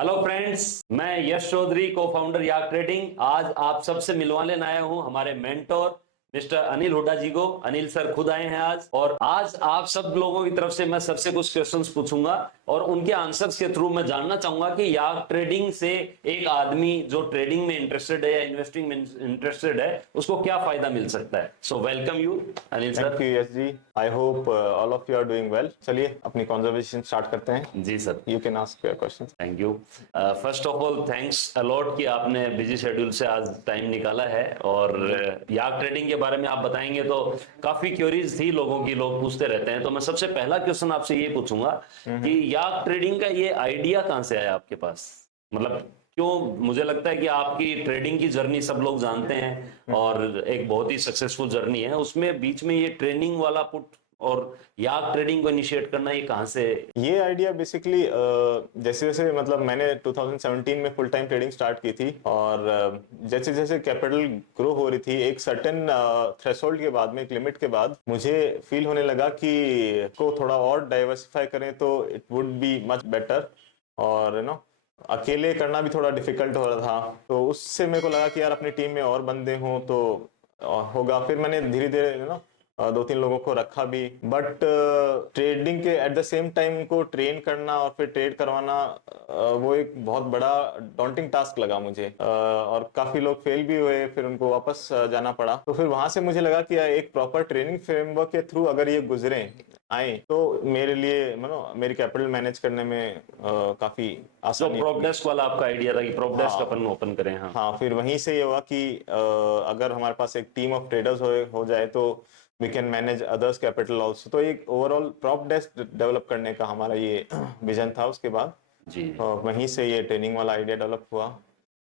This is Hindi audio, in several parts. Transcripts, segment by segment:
हेलो फ्रेंड्स, मैं यश चौधरी, को फाउंडर याक ट्रेडिंग। आज आप सबसे मिलवाने आया हूं हमारे मेंटोर मिस्टर अनिल हुड्डा जी को। अनिल सर खुद आए हैं आज, और आज आप सब लोगों की तरफ से मैं सबसे कुछ क्वेश्चंस पूछूंगा और उनके आंसर्स के थ्रू मैं जानना चाहूंगा कि याक ट्रेडिंग से एक आदमी जो ट्रेडिंग में इंटरेस्टेड है या इन्वेस्टिंग में इंटरेस्टेड है उसको क्या फायदा मिल सकता है। So welcome you Anil sir. Thank you Yash ji. I hope all of you are doing well. चलिए अपनी कॉन्वर्सेशन स्टार्ट करते हैं। जी sir, you can ask your question. Thank you. First of all thanks a lot कि आपने बिजी शेड्यूल से आज टाइम निकाला है, और याक ट्रेडिंग के बारे में आप बताएंगे तो काफी क्यूरीज थी लोगों की, लोग पूछते रहते हैं। तो मैं सबसे पहला क्वेश्चन आपसे ये पूछूंगा कि याक ट्रेडिंग का ये आइडिया कहाँ से आया आपके पास, मतलब क्यों? मुझे लगता है कि आपकी ट्रेडिंग की जर्नी सब लोग जानते हैं और एक बहुत ही सक्सेसफुल जर्नी है, उसमें बीच में ये ट्रेनिंग वाला पुट और याक ट्रेडिंग को इनिशिएट करना ये कहाँ से? ये आइडिया बेसिकली जैसे जैसे मतलब मैंने 2017 में फुल टाइम ट्रेडिंग स्टार्ट की थी, और जैसे जैसे कैपिटल ग्रो हो रही थी एक सर्टेन थ्रेशोल्ड के बाद में, एक लिमिट के बाद मुझे फील होने लगा कि को थोड़ा और डाइवर्सिफाई करें तो it would be much better. और अकेले करना भी थोड़ा डिफिकल्ट हो रहा था, तो उससे मेरे को लगा कि यार अपनी टीम में और बंदे हों तो होगा। फिर मैंने धीरे धीरे दो तीन लोगों को रखा भी, बट ट्रेडिंग के एट द सेम टाइम उनको ट्रेन करना और फिर ट्रेड करवाना वो एक बहुत बड़ा डॉन्टिंग टास्क लगा मुझे, और काफी लोग फेल भी हुए, फिर उनको वापस जाना पड़ा। तो फिर वहां से मुझे लगा कि एक प्रॉपर ट्रेनिंग फ्रेमवर्क के थ्रू अगर ये गुजरे आए तो मेरे लिए मेरी कैपिटल मैनेज करने में काफी आसानी। तो प्रॉप डेस्क वाला आपका आइडिया था कि प्रॉप डेस्क अपन ओपन करें? हाँ हाँ, फिर वहीं से ये हुआ कि अगर हमारे पास एक टीम ऑफ ट्रेडर्स हो जाए तो we can manage others capital also. तो एक ओवरऑल प्रॉप डेस्क डेवलप करने का हमारा ये विजन था। उसके बाद जी, वहीं से ये ट्रेनिंग वाला आइडिया डेवलप हुआ।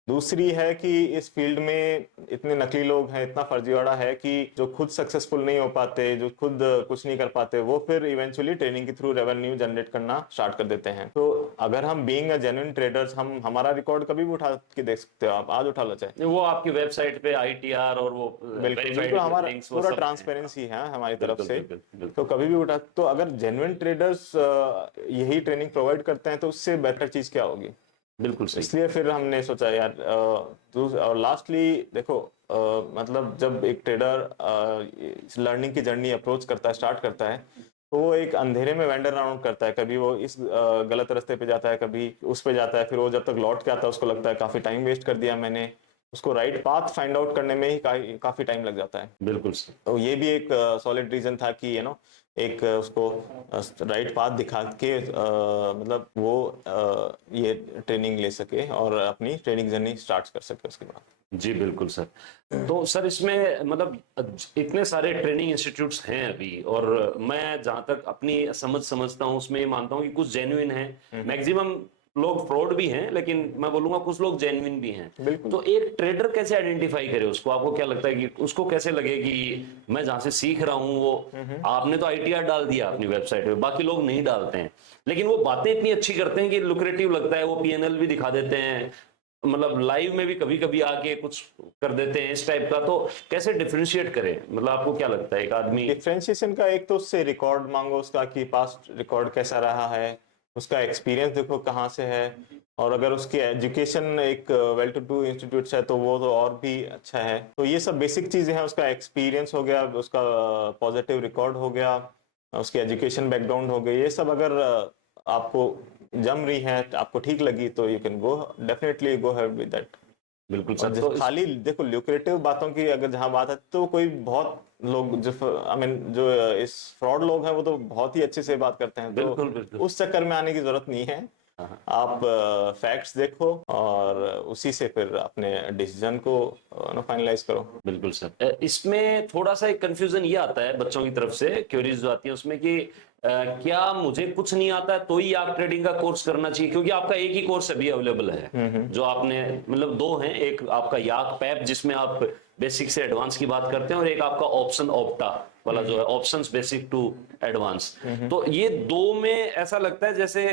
दूसरी है कि इस फील्ड में इतने नकली लोग हैं, इतना फर्जीवाड़ा है कि जो खुद सक्सेसफुल नहीं हो पाते, जो खुद कुछ नहीं कर पाते, वो फिर इवेंचुअली ट्रेनिंग के थ्रू रेवेन्यू जनरेट करना स्टार्ट कर देते हैं। तो अगर हम बीइंग अ जेन्युइन ट्रेडर्स, हम हमारा रिकॉर्ड कभी भी उठा के देख सकते हो, आप आज उठा लो चाहे। वो आपकी वेबसाइट पे ITR और वो बिल्कुल हमारा लिंक्स वो पूरा सब ट्रांसपेरेंसी है हमारी तरफ बिल्कुल से। बिल्कुल बिल्कुल तो कभी भी उठा, तो अगर जेन्युइन ट्रेडर्स यही ट्रेनिंग प्रोवाइड करते हैं तो उससे बेहतर चीज क्या होगी। बिल्कुल सही। इसलिए फिर हमने सोचा यार और लास्टली देखो, मतलब जब एक ट्रेडर लर्निंग की जर्नी अप्रोच करता है, स्टार्ट करता है, तो वो एक अंधेरे में वेंडर राउंड करता है। कभी वो इस गलत रास्ते पे जाता है, कभी उस पे जाता है, फिर वो जब तक लौट के आता है उसको लगता है काफी टाइम वेस्ट कर दिया मैंने। उसको राइट पाथ फाइंड आउट करने में ही काफी टाइम लग जाता है। बिल्कुल सही। तो ये भी एक सॉलिड रीजन था कि एक उसको राइट पाथ दिखा के मतलब वो ये ट्रेनिंग ले सके और अपनी ट्रेनिंग जर्नी स्टार्ट कर सके उसके बाद। जी बिल्कुल सर। तो सर इसमें मतलब इतने सारे ट्रेनिंग इंस्टीट्यूट्स हैं अभी, और मैं जहां तक अपनी समझता हूँ उसमें ये मानता हूँ कि कुछ जेन्युइन है, मैक्सिमम लोग फ्रॉड भी हैं, लेकिन मैं बोलूंगा कुछ लोग जेन्युइन भी हैं। बिल्कुल। तो एक ट्रेडर कैसे आइडेंटिफाई करे उसको? आपको क्या लगता है कि उसको कैसे लगे कि मैं जहां से सीख रहा हूं वो, आपने तो ITR डाल दिया अपनी वेबसाइट पे, बाकी लोग नहीं डालते हैं, लेकिन वो बातें इतनी अच्छी करते हैं कि लुक्रेटिव लगता है, वो PNL भी दिखा देते हैं, मतलब लाइव में भी कभी कभी आके कुछ कर देते हैं इस टाइप का। तो कैसे डिफरेंशिएट करें, मतलब आपको क्या लगता है एक आदमी? डिफरेंशिएशन का एक तो उससे रिकॉर्ड मांगो उसका कि पास्ट रिकॉर्ड कैसा रहा है, उसका एक्सपीरियंस देखो कहाँ से है, और अगर उसकी एजुकेशन एक वेल टू डू इंस्टीट्यूट है तो वो तो और भी अच्छा है। तो ये सब बेसिक चीजें हैं। उसका एक्सपीरियंस हो गया, उसका पॉजिटिव रिकॉर्ड हो गया, उसकी एजुकेशन बैकग्राउंड हो गई, ये सब अगर आपको जम रही है, आपको ठीक लगी, तो you can go, definitely go ahead with that. बिल्कुल और सर। तो खाली देखो ल्यूक्रेटिव बातों की अगर जहां बात है तो कोई बहुत लोग जो जो इस फ्रॉड लोग हैं वो तो बहुत ही अच्छे से बात करते हैं, बिल्कुल तो बिल्कुल। उस चक्कर में आने की जरूरत नहीं है। हाँ, आप फैक्ट्स देखो और उसी से फिर अपने डिसीजन को फाइनलाइज करो। बिल्कुल सर। इसमें थोड़ा सा एक कंफ्यूजन ये आता है बच्चों की तरफ से, क्वेरीज जो आती है उसमें कि क्या मुझे कुछ नहीं आता है तो ही याक ट्रेडिंग का कोर्स करना चाहिए? क्योंकि आपका एक ही कोर्स अभी अवेलेबल है, जो आपने मतलब दो हैं, एक आपका याक पैप जिसमें आप बेसिक से एडवांस की बात करते हैं, और एक आपका ऑप्शन ऑप्टा वाला जो है ऑप्शंस बेसिक टू एडवांस। तो ये दो में ऐसा लगता है जैसे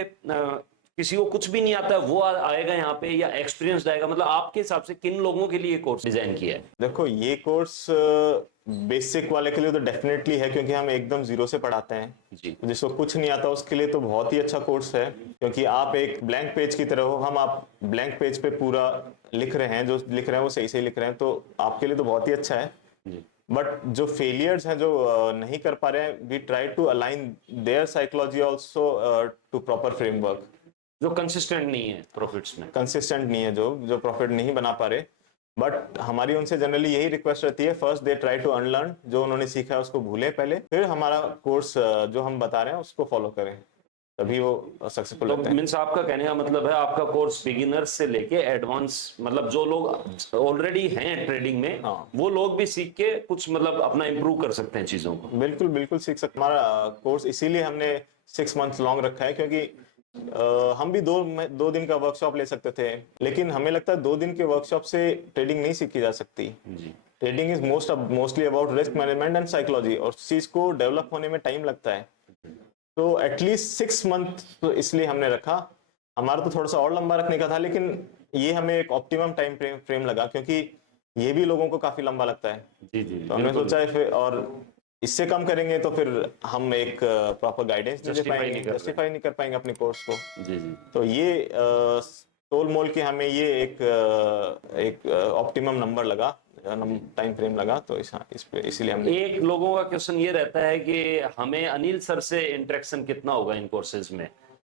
किसी को कुछ भी नहीं आता है वो आएगा यहाँ पे, या एक्सपीरियंस आएगा? मतलब आपके हिसाब से किन लोगों के लिए कोर्स डिजाइन किया है? देखो, ये कोर्स बेसिक वाले के लिए तो डेफिनेटली है, क्योंकि हम एकदम जीरो से पढ़ाते हैं। जी जिसको कुछ नहीं आता उसके लिए तो बहुत ही अच्छा कोर्स है, क्योंकि आप एक ब्लैंक पेज की तरह हो। आप ब्लैंक पेज पे पूरा लिख रहे हैं, जो लिख रहे हैं वो सही सही लिख रहे हैं, तो आपके लिए तो बहुत ही अच्छा है। जी बट जो फेलियर्स हैं, जो नहीं कर पा रहे हैं, we try to align their psychology also to proper framework. जो कंसिस्टेंट नहीं है प्रॉफिट्स में। कंसिस्टेंट नहीं है, जो प्रॉफिट नहीं बना पा रहे, बट हमारी उनसे जनरली यही रिक्वेस्ट रहती है, first they try to unlearn, जो उन्होंने सीखा है उसको भूलें पहले, फिर हमारा कोर्स जो हम बता रहे हैं उसको फॉलो करें, तभी वो सक्सेसफुल तो रहते हैं। मीन्स आपका कहने का मतलब है आपका कोर्स बिगिनर्स से लेके एडवांस, मतलब जो लोग ऑलरेडी हैं ट्रेडिंग में, हाँ। वो लोग भी सीख के कुछ मतलब अपना इंप्रूव कर सकते हैं चीजों को। बिल्कुल बिल्कुल सीख सकते। हमारा कोर्स इसीलिए हमने 6 मंथ लॉन्ग रखा है, क्योंकि हम भी दो दिन का वर्कशॉप ले सकते थे, लेकिन हमें लगता है 2 दिन के वर्कशॉप से ट्रेडिंग नहीं सीखी जा सकती। जी trading is mostly about risk management and psychology, और उस चीज को डेवलप होने में टाइम लगता है। तो एटलीस्ट 6 मंथ तो इसलिए हमने रखा। हमारा तो थोड़ा सा और लंबा रखने का था, लेकिन ये हमें एक ऑप्टिमम टाइम फ्रेम लगा, क्योंकि ये भी लोगों को काफी लंबा लगता है। जी जी तो हमने सोचा है फिर, और इससे कम करेंगे तो फिर हम एक प्रॉपर गाइडेंस जस्टिफाई नहीं कर पाएंगे अपने कोर्स को। जी जी। तो ये तोल मोल के हमें ये एक ऑप्टिमम नंबर लगा, टाइम फ्रेम लगा, तो इसीलिए हमने। एक लोगों का क्वेश्चन ये रहता है कि हमें अनिल सर से इंटरेक्शन कितना होगा इन कोर्सेज में,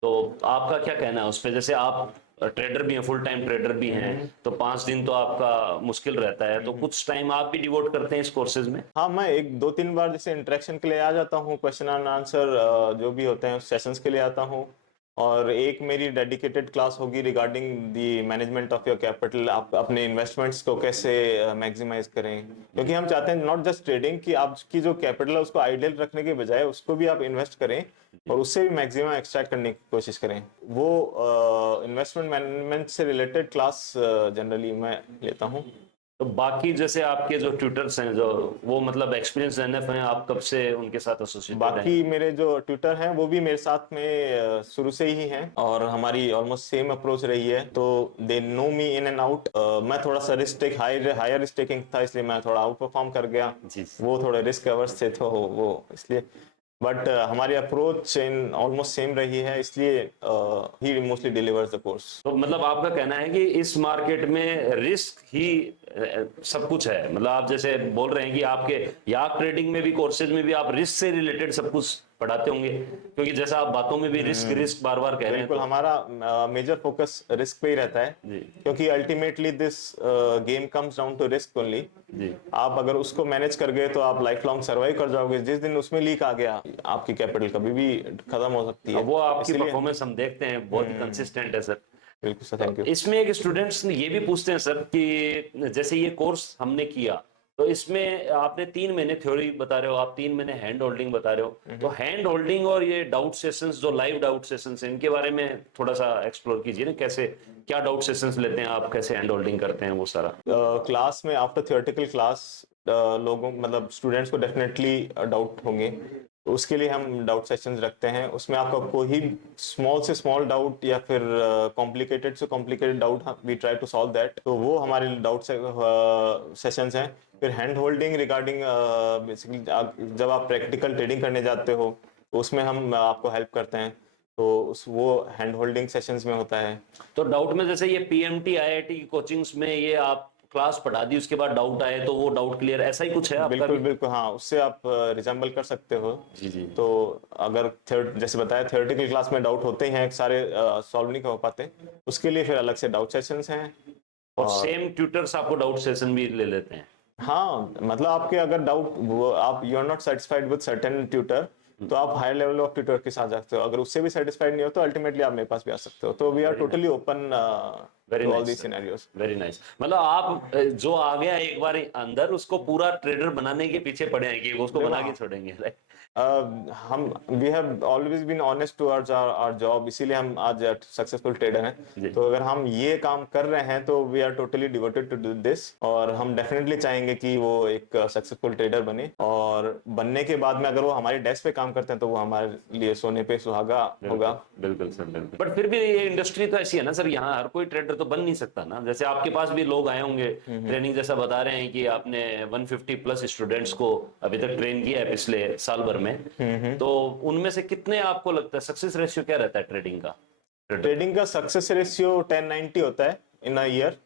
तो आपका क्या कहना है उस पर? जैसे आप ट्रेडर भी हैं, फुल टाइम ट्रेडर भी हैं, तो 5 दिन तो आपका मुश्किल रहता है, तो कुछ टाइम आप भी डिवोट करते हैं इस कोर्सेज में? हाँ, मैं 1-2-3 बार जैसे इंटरेक्शन के लिए आ जाता हूँ, क्वेश्चन एंड आंसर जो भी होते हैं सेशंस के लिए आता हूँ। और एक मेरी डेडिकेटेड क्लास होगी regarding the management of your capital. आप अपने इन्वेस्टमेंट्स को कैसे मैक्सिमाइज करें, क्योंकि हम चाहते हैं नॉट जस्ट ट्रेडिंग की आपकी जो कैपिटल है उसको आइडियल रखने के बजाय उसको भी आप इन्वेस्ट करें और उससे भी मैक्सिमम एक्सट्रैक्ट करने की कोशिश करें। वो इन्वेस्टमेंट मैनेजमेंट से रिलेटेड क्लास जनरली मैं लेता हूँ। तो बाकी जैसे आपके जो ट्यूटर्स हैं, जो वो मतलब एक्सपीरियंस एनएफ हैं, आप कब से उनके साथ एसोसिएटेड हैं? बाकी मेरे जो ट्यूटर हैं वो भी मेरे साथ में शुरू से ही हैं, और हमारी ऑलमोस्ट सेम अप्रोच रही है, तो they know me in and out. मैं थोड़ा सा रिस्क हायर रिस्क टेकिंग था, इसलिए मैं थोड़ा आउट परफॉर्म कर गया। जी। वो थोड़े रिस्क अवर्स थे, तो वो इसलिए, बट हमारी अप्रोच इन ऑलमोस्ट सेम रही है, इसलिए ही मोस्टली डिलीवर्स द कोर्स। तो मतलब आपका कहना है कि इस मार्केट में रिस्क ही सब कुछ है, मतलब आप जैसे बोल रहे हैं कि आपके याक ट्रेडिंग में भी, कोर्सेज में भी आप रिस्क से रिलेटेड सब कुछ पढ़ाते होंगे, क्योंकि जैसा आप बातों में भी रिस्क बार बार कह रहे हैं। बिल्कुल, हमारा मेजर फोकस रिस्क पे ही रहता है, क्योंकि ultimately this game comes down to risk only. आप अगर उसको मैनेज कर गए तो आप लाइफ लॉन्ग सर्वाइव कर जाओगे। जिस दिन उसमें लीक आ गया, आपकी कैपिटल कभी भी खत्म हो सकती है। वो आपकी परफॉर्मेंस हम देखते हैं, बहुत ही कंसिस्टेंट है सर। बिल्कुल सर, थैंक यू। इसमें एक स्टूडेंट्स ये भी पूछते हैं सर कि जैसे ये कोर्स हमने किया, तो इसमें आपने 3 महीने थ्योरी बता रहे हो, आप 3 महीने हैंड होल्डिंग बता रहे हो, तो हैंड होल्डिंग और ये डाउट सेशंस, जो लाइव डाउट सेशंस हैं, इनके बारे में थोड़ा सा एक्सप्लोर कीजिए ना। कैसे, क्या डाउट सेशंस लेते हैं आप, कैसे हैंड होल्डिंग करते हैं वो सारा? क्लास में आफ्टर थियोरेटिकल क्लास लोगों, मतलब स्टूडेंट्स को डेफिनेटली डाउट होंगे, तो उसके लिए हम डाउट सेशंस रखते हैं। उसमें आपका कोई स्मॉल से स्मॉल डाउट या फिर कॉम्प्लिकेटेड से complicated doubt, we try to solve that, तो वो हमारे डाउट सेशंस हैं। फिर हैंड होल्डिंग रिगार्डिंग बेसिकली जब आप प्रैक्टिकल ट्रेडिंग करने जाते हो तो उसमें हम आपको हेल्प करते हैं, तो वो हैंड होल्डिंग सेशंस में होता है। तो डाउट में जैसे ये पीएमटी आईआईटी की कोचिंग्स में ये आप क्लास पढ़ा दी, उसके बाद डाउट आए तो वो डाउट क्लियर, ऐसा ही कुछ है आपका? बिल्कुल बिल्कुल, हाँ, उससे आप रिजेंबल कर सकते हो। जी जी। तो अगर जैसे बताया थियोरेटिकल क्लास में डाउट होते हैं, सारे सॉल्व नहीं हो पाते, उसके लिए फिर अलग से डाउट सेशंस हैं। और सेम ट्यूटर्स आपको डाउट सेशन भी ले लेते हैं? हाँ, मतलब आपके अगर डाउट, आप you are not satisfied with certain tutor, तो आप हायर लेवल ऑफ ट्यूटर के साथ जाते हो। अगर उससे भी सेटिस्फाइड नहीं हो तो अल्टीमेटली आप मेरे पास भी आ सकते हो। तो we are totally open Very to all nice, these sir. scenarios. Very nice. मतलब आप जो आ गया एक बार अंदर, उसको पूरा ट्रेडर बनाने के पीछे पड़े हैं कि उसको देखो, बना के छोड़ेंगे, right? हम we have always been honest towards our job, इसीलिए हम आज सक्सेसफुल ट्रेडर जी। हैं। तो अगर हम ये काम कर रहे हैं तो we are totally devoted to do this, और हम डेफिनेटली चाहेंगे कि वो एक सक्सेसफुल ट्रेडर बने, और बनने के बाद में अगर वो हमारी डेस्क पे काम करते हैं तो वो हमारे लिए सोने पे सुहागा होगा। बिल्कुल सर, बिल्कुल। बट फिर भी ये इंडस्ट्री तो ऐसी है ना सर, यहाँ हर कोई ट्रेडर तो बन नहीं सकता ना। जैसे आपके पास भी लोग आए होंगे ट्रेनिंग, जैसा बता रहे हैं कि आपने 150 प्लस स्टूडेंट्स को अभी तक ट्रेन किया है पिछले साल भर में, तो उनमें से कितने आपको लगता है सक्सेस रेशियो क्या रहता है ट्रेडिंग का? ट्रेडिंग का सक्सेस रेशियो 10-90 होता है in a year,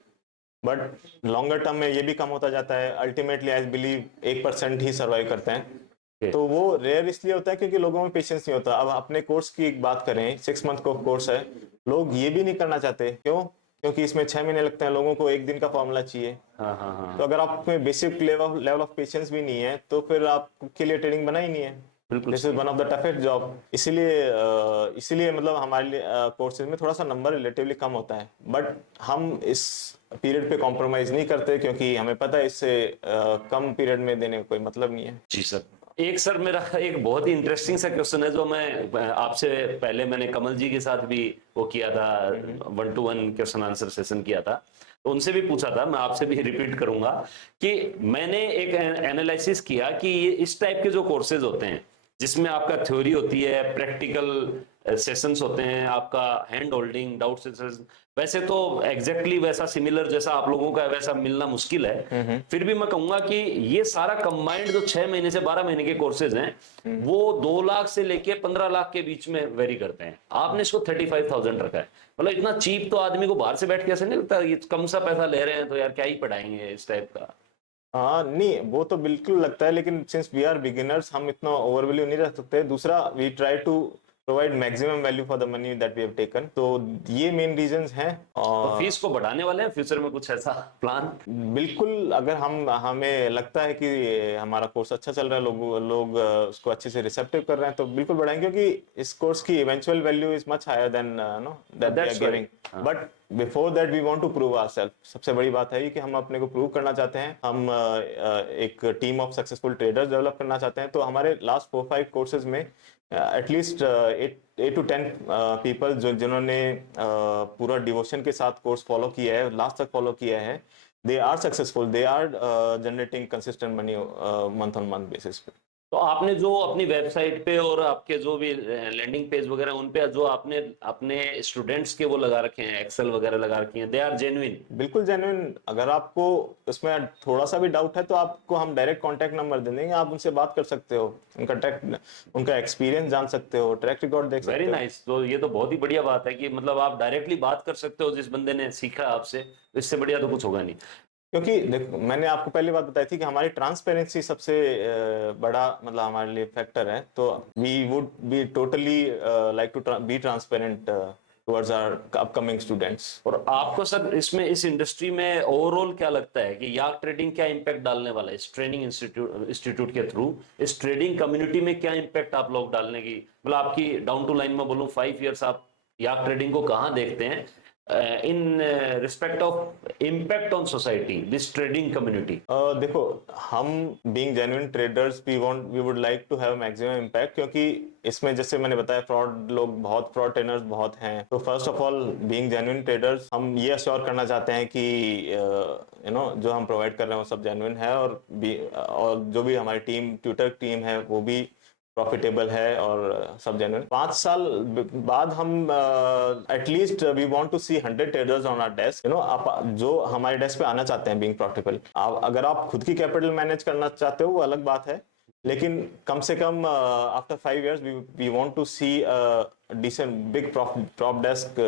but longer term में ये भी कम होता जाता है। अल्टीमेटली आई बिलीव 1% ही सर्वाइव करते हैं। तो वो रेयर इसलिए होता है क्योंकि लोगों में पेशेंस नहीं होता। अब अपने कोर्स की एक बात करें, 6 मंथ का कोर्स है, लोग ये भी नहीं करना चाहते। क्यों? क्योंकि इसमें 6 महीने लगते हैं, लोगों को एक दिन का फॉर्मूला चाहिए। हाँ। तो अगर आप में बेसिक लेवल ऑफ पेशेंस भी नहीं है तो फिर आपके लिए ट्रेडिंग बना ही नहीं है। बिल्कुल। This is one of the toughest job. इसीलिए मतलब हमारे कोर्सेज में थोड़ा सा नंबर रिलेटिवली कम होता है, बट हम इस पीरियड पे कॉम्प्रोमाइज नहीं करते क्योंकि हमें पता है इससे कम पीरियड में देने का कोई मतलब नहीं है। जी सर। एक सर मेरा एक बहुत ही इंटरेस्टिंग सा क्वेश्चन है जो मैं आपसे पहले मैंने कमल जी के साथ भी वो किया था, 1-to-1 क्वेश्चन आंसर सेशन किया था, तो उनसे भी पूछा था, मैं आपसे भी रिपीट करूंगा कि मैंने एक एनालिसिस किया कि ये इस टाइप के जो कोर्सेज होते हैं जिसमें आपका थ्योरी होती है, प्रैक्टिकल सेशंस होते हैं, आपका हैंड होल्डिंग, डाउट सेशंस, वैसे तो एग्जैक्टली वैसा सिमिलर जैसा आप लोगों का वैसा मिलना मुश्किल है। फिर भी मैं कहूंगा कि ये सारा कंबाइंड जो 6 महीने से 12 महीने के कोर्सेज हैं वो 2 लाख से लेके 15 लाख के बीच में वेरी करते हैं। आपने इसको 35,000 रखा है। मतलब इतना चीप तो आदमी को बाहर से बैठ के ऐसे नहीं लगता, ये कम सा पैसा ले रहे हैं तो यार क्या ही पढ़ाएंगे इस टाइप का। हाँ नहीं, वो तो बिल्कुल लगता है, लेकिन सिंस वी आर बिगिनर्स हम इतना ओवरवैल्यू नहीं रख सकते। दूसरा, we try to provide maximum value for the money that we have taken. तो ये मेन रीजंस हैं। तो और फीस को बढ़ाने वाले हैं फ्यूचर में, कुछ ऐसा प्लान? बिल्कुल, अगर हमें लगता है कि हमारा कोर्स अच्छा चल रहा है, लोग उसको अच्छे से रिसेप्टिव कर रहे हैं, तो बिल्कुल बढ़ाएंगे, क्योंकि इस कोर्स की eventual value is much higher than no that we are giving. But before that we want to prove ourself. सबसे बड़ी बात है कि हम अपने को प्रूव करना चाहते हैं। हम एक team of successful traders develop करना चाहते हैं। तो हमारे लास्ट 4-5 कोर्सेज में एटलीस्ट 8 to 10 पीपल जिन्होंने पूरा डिवोशन के साथ कोर्स फॉलो किया है, लास्ट तक फॉलो किया है, they are successful, they are generating consistent money month on month basis पे। तो आपने जो अपनी वेबसाइट पे और आपके जो भी लैंडिंग पेज वगैरह उन पे जो आपने अपने स्टूडेंट्स के वो लगा रखे हैं, एक्सेल वगैरह लगा रखी हैं, दे आर जेन्युइन? बिल्कुल जेन्युइन। अगर आपको उसमें थोड़ा सा भी डाउट है तो आपको हम डायरेक्ट कांटेक्ट नंबर दे देंगे, आप उनसे बात कर सकते हो, उनका एक्सपीरियंस जान सकते हो, ट्रैक रिकॉर्ड देख सकते हो। Very nice. तो ये तो बहुत ही बढ़िया बात है कि मतलब आप डायरेक्टली बात कर सकते हो जिस बंदे ने सीखा आपसे, इससे बढ़िया तो कुछ होगा नहीं। क्योंकि देखो, मैंने आपको पहले बात बताई थी कि हमारी ट्रांसपेरेंसी सबसे बड़ा मतलब हमारे लिए फैक्टर है। तो we would be totally like to be transparent towards our upcoming students. और आपको सर इसमें इस इंडस्ट्री में ओवरऑल क्या लगता है कि याक ट्रेडिंग क्या इम्पैक्ट डालने वाला है इस ट्रेनिंग इंस्टीट्यूट के थ्रू, इस ट्रेडिंग कम्युनिटी में क्या इम्पैक्ट आप लोग डालने की, मतलब आपकी डाउन टू लाइन में बोलूं 5 इयर्स आप याक ट्रेडिंग को कहाँ देखते हैं in respect of impact on society, this trading community? देखो, हम being genuine traders we would like to have maximum impact, क्योंकि इसमें जैसे मैंने बताया फ्रॉड ट्रेनर्स बहुत हैं। तो first of all being genuine traders हम ये अश्योर करना चाहते हैं कि जो हम प्रोवाइड कर रहे हैं वो सब जेन्युइन है, और जो भी हमारी ट्यूटर टीम है वो भी प्रॉफिटेबल है और सब जेन्युइन। 5 साल बाद हम at least we want to see 100 traders on our desk, आप जो हमारे डेस्क पे आना चाहते हैं बीइंग प्रॉफिटेबल। अगर आप खुद की कैपिटल मैनेज करना चाहते हो वो अलग बात है, लेकिन कम से come after 5 years we want to see a decent big prop desk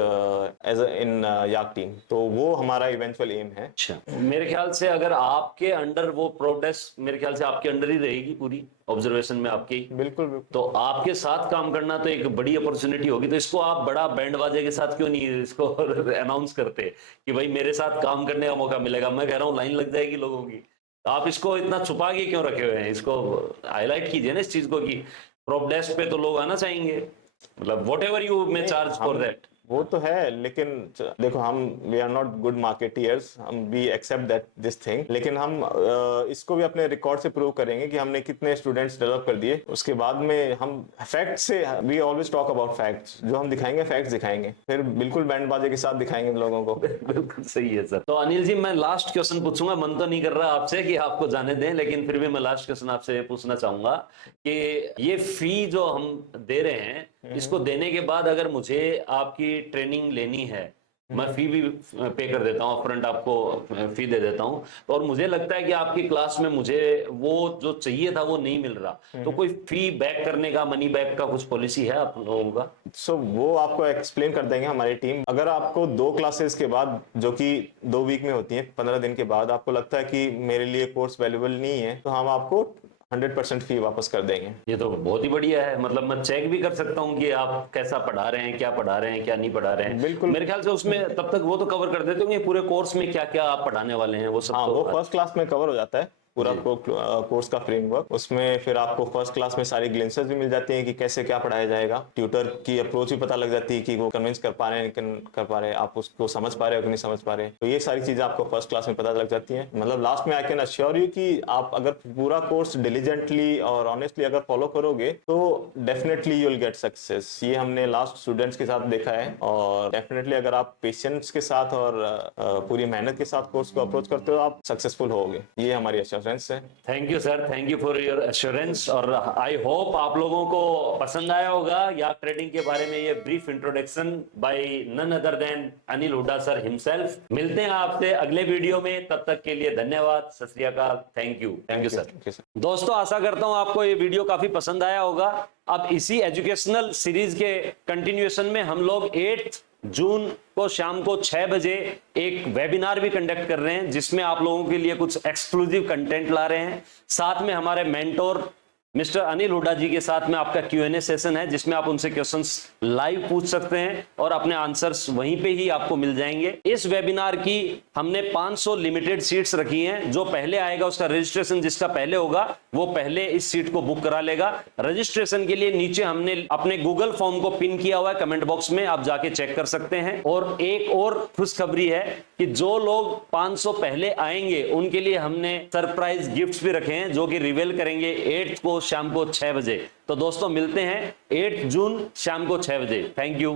as in yak team. तो वो हमारा इवेंचुअल एम है। अच्छा, मेरे ख्याल से अगर आपके अंडर वो प्रोप डेस्क मेरे ख्याल से आपके अंडर ही रहेगी पूरी ऑब्जर्वेशन में आपकी। बिल्कुल। तो आपके साथ काम करना तो एक बड़ी अपॉर्चुनिटी होगी। तो इसको आप बड़ा बैंड बाजे के साथ क्यों नहीं इसको अनाउंस करते कि भाई मेरे साथ काम करने का मौका मिलेगा? मैं कह रहा हूँ लाइन लग जाएगी लोगों की। तो आप इसको इतना छुपा के क्यों रखे हुए हैं? इसको हाईलाइट कीजिए ना इस चीज को कि प्रोप डेस्क पे तो लोग आना चाहेंगे, मतलब whatever you may charge for that. वो तो है, लेकिन देखो हम we are not good marketeers, हम we accept that this thing, लेकिन हम इसको भी अपने रिकॉर्ड से प्रूव करेंगे कि हमने कितने स्टूडेंट्स डेवलप कर दिए। उसके बाद में हम फैक्ट से, we always talk about facts, जो हम दिखाएंगे फैक्ट्स दिखाएंगे, फिर बिल्कुल बैंड बाजे के साथ दिखाएंगे लोगों को। बिल्कुल सही है सर। तो अनिल जी, मैं लास्ट क्वेश्चन पूछूंगा, मन तो नहीं कर रहा आपसे कि आपको जाने दें, लेकिन फिर भी मैं लास्ट क्वेश्चन आपसे पूछना चाहूंगा कि ये फी जो हम दे रहे हैं, इसको देने के बाद अगर मुझे आपकी ट्रेनिंग लेनी है, मैं फी भी पे कर देता हूँ, अपफ्रंट आपको फी दे देता हूँ, तो और मुझे लगता है कि आपकी क्लास में मुझे वो जो चाहिए था वो नहीं मिल रहा, तो कोई फी बैक करने का, मनी बैक का कुछ पॉलिसी है आप लोगों का? सो वो आपको एक्सप्लेन कर देंगे हमारी टीम। अगर आपको 2 क्लासेस के बाद, जो कि 2 वीक में होती है, 15 दिन के बाद आपको लगता है कि मेरे लिए कोर्स वैल्यूएबल नहीं है, तो हम आपको 100% फी वापस कर देंगे। ये तो बहुत ही बढ़िया है, मतलब मैं चेक भी कर सकता हूँ कि आप कैसा पढ़ा रहे हैं, क्या पढ़ा रहे हैं, क्या नहीं पढ़ा रहे हैं। बिल्कुल। मेरे ख्याल से उसमें तब तक वो तो कवर कर देते होंगे पूरे कोर्स में क्या क्या आप पढ़ाने वाले हैं, वो सब। हाँ, तो वो फर्स्ट क्लास में कवर हो जाता है पूरा कोर्स का फ्रेमवर्क। उसमें फिर आपको फर्स्ट क्लास में सारी ग्लिम्सेस भी मिल जाती हैं कि कैसे क्या पढ़ाया जाएगा। ट्यूटर की अप्रोच भी पता लग जाती है कि वो कन्विंस कर पा रहे हैं, कर पा रहे हैं, आप उसको समझ पा रहे हो कि नहीं समझ पा रहे हैं। तो ये सारी चीजें आपको फर्स्ट क्लास में पता लग जाती हैं। मतलब लास्ट में आई कैन अश्योर यू कि आप अगर पूरा कोर्स डिलीजेंटली और ऑनेस्टली अगर फॉलो करोगे तो definitely you will get success. ये हमने लास्ट स्टूडेंट्स के साथ देखा है, और डेफिनेटली अगर आप पेशेंस के साथ और पूरी मेहनत के साथ कोर्स को अप्रोच करते हो, आप सक्सेसफुल होगे। ये हमारी एश्योरेंस है। Thank you sir, thank you for your assurance. और आई होप आप लोगों को पसंद आया होगा याक ट्रेडिंग के बारे में ये brief introduction by none other than Anil Hooda sir himself. मिलते हैं आपसे अगले वीडियो में, तब तक के लिए धन्यवाद, सत श्री अकाल, थैंक यू सर। दोस्तों, आशा करता हूं आपको ये वीडियो काफी पसंद आया होगा। अब इसी एजुकेशनल सीरीज के कंटिन्यूएशन में हम लोग 8 जून को शाम को 6 बजे एक वेबिनार भी कंडक्ट कर रहे हैं, जिसमें आप लोगों के लिए कुछ एक्सक्लूसिव कंटेंट ला रहे हैं। साथ में हमारे मेंटोर मिस्टर अनिल हुड्डा जी के साथ में आपका Q&A सेशन है, जिसमें आप उनसे क्वेश्चंस लाइव पूछ सकते हैं और अपने आंसर्स वहीं पे ही आपको मिल जाएंगे। इस वेबिनार की हमने 500 लिमिटेड सीट्स रखी हैं। जो पहले आएगा उसका रजिस्ट्रेशन, जिसका पहले होगा वो पहले इस सीट को बुक करा लेगा। रजिस्ट्रेशन के लिए नीचे हमने अपने गूगल फॉर्म को पिन किया हुआ है कमेंट बॉक्स में, आप जाके चेक कर सकते हैं। और एक और खुशखबरी है कि जो लोग 500 पहले आएंगे उनके लिए हमने सरप्राइज गिफ्ट्स भी रखे हैं, जो कि रिवील करेंगे 8 को शाम को 6 बजे। तो दोस्तों, मिलते हैं 8 जून शाम को 6 बजे। Thank you.